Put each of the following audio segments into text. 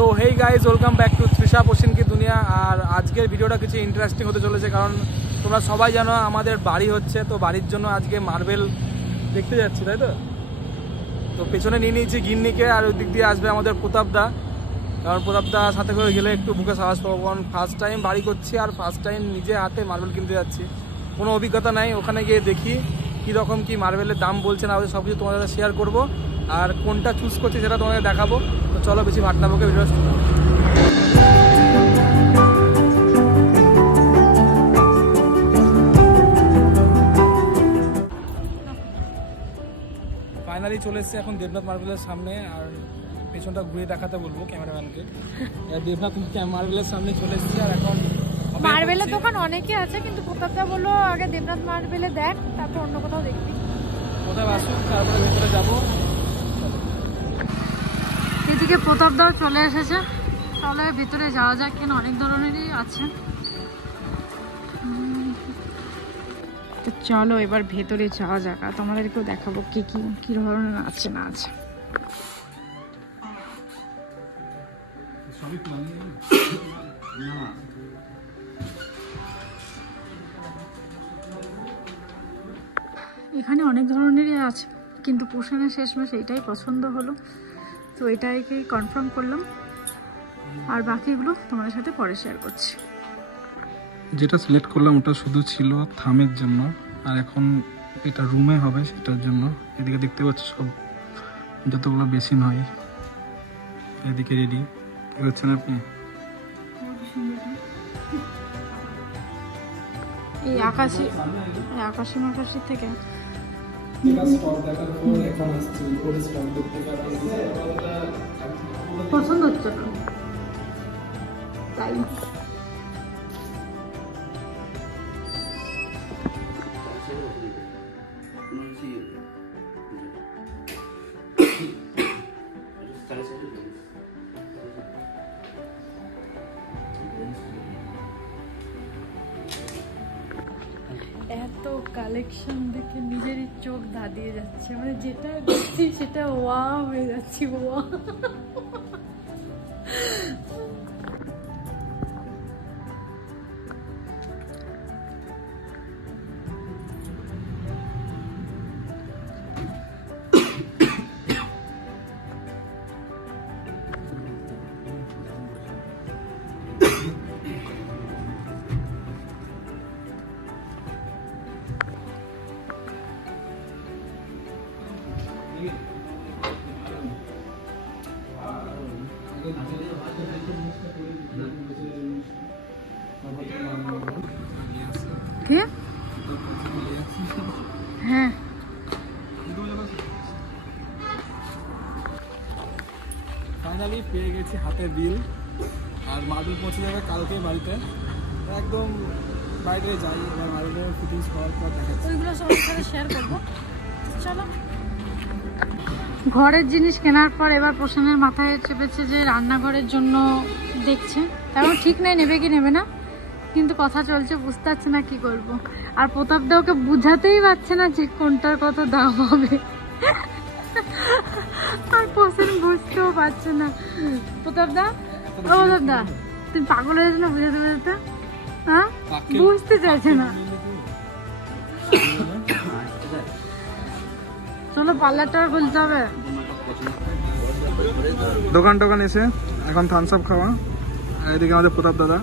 So hey guys, welcome back to Trisha পোশিন কি দুনিয়া। আর আজকের ভিডিওটা কিছু ইন্টারেস্টিং হতে চলেছে, কারণ তোমরা সবাই জানো আমাদের বাড়ি হচ্ছে, তো বাড়ির জন্য আজকে মার্বেল দেখতে যাচ্ছি, তাই তো। তো পেছনে নিয়ে নিয়েছি গিন্নিকে, আর ওই দিক দিয়ে আসবে আমাদের প্রতাপদা, কারণ প্রতাপদা সাথে করে গেলে একটু বুকে সাহস পাবো, কারণ ফার্স্ট টাইম বাড়ি করছি আর ফার্স্ট টাইম নিজে হাতে মার্বেল কিনতে যাচ্ছি। কোনো অভিজ্ঞতা নাই, ওখানে গিয়ে দেখি কীরকম কী মার্বেলের দাম বলছে না, সব কিছু তোমাদের সাথে শেয়ার করবো, আর কোনটা চুজ করছি সেটা তোমাদের দেখাবো। তো চলো বেশি ভাটনা বকে ভিডিও। ফাইনালি চলে এসছে এখন দেবনাথ মার্বেলের সামনে, আর পেছনটা ঘুরে দেখাতে বলবো ক্যামেরাম্যানকে। দেবনাথ মার্বেলের সামনে চলে এসছি, আর এখন মার্বেলের দোকান অনেকে আছে, কিন্তু প্রতাপদা বললো আগে দেবনাথ মার্বেলে দেখ, তারপর অন্য কোথাও দেখবি। কোথায় আসুক, তারপরে ভেতরে যাবো। এদিকে প্রতাপদাও চলে এসেছে, চলে ভিতরে যাওয়া যাক, কেন অনেক ধরনেরই আছে। তো চলো এবার ভেতরে যাওয়া যাক, আর তোমাদেরকেও দেখাবো কি কি কি ধরনের আছে না আছে। এখানে অনেক ধরনেরই আছে, কিন্তু পোষণের শেষমেশ এইটাই পছন্দ হলো, তো এটাকে কনফার্ম করলাম, আর বাকিগুলো তোমাদের সাথে পরে শেয়ার করছি। যেটা সিলেক্ট করলাম ওটা শুধু ছিল থামের জন্য, আর এখন এটা রুমে হবে সেটার জন্য। এদিকে দেখতে পাচ্ছ সব যতগুলো বেসিন হয়, এদিকে রেডি হচ্ছেন আপনি। এই আকাশি মাকাশি থেকে পছন্দ হচ্ছে না তাই। এত কালেকশন দেখে নিজেরই চোখ ধাঁধিয়ে যাচ্ছে, মানে যেটা দেখছি সেটা ওয়া হয়ে যাচ্ছি, ওয়া। হ্যাঁ, ফাইনালি পেয়ে গেছি হাতে বিল, আর মার্বেল পৌঁছে যাবে কালকে বাড়িতে। একদম বাইরে যাই, এবার মার্বেলের ফিটিংস হওয়ার পর দেখাচ্ছি, ওইগুলো সবার সাথে শেয়ার করবো। চলো, ঘরের জিনিস কেনার পর এবার পোষণের মাথায় চেপেছে যে রান্নাঘরের জন্য দেখছে, তেমন ঠিক নাই নেবে কি নেবে না, কিন্তু কথা চলছে, বুঝতে পারছে না কি করব। আর প্রতাপদা ওকে বুঝাতেই পারছে না যে কোনটার কত দাম হবে, আর পোষণ বুঝতেও পারছে না। প্রতাপদা, ও প্রতাপদা, তুমি পাগল হয়ে যাচ্ছে না বুঝাতে বুঝাতে? হ্যাঁ, বুঝতে চাইছে না। চলো পার্লারটা খুলতে হবে। দোকান এসে এখন থামস আপ খাওয়া, আর এদিকে আমাদের প্রতাপ দাদা।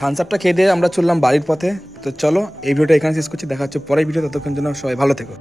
থামস আপটা খেয়ে দিয়ে আমরা চললাম বাড়ির পথে। তো চলো এই ভিডিওটা এখানে শেষ করছি, দেখা হচ্ছে পরের ভিডিও, ততক্ষণ জন্য সবাই ভালো থেকো।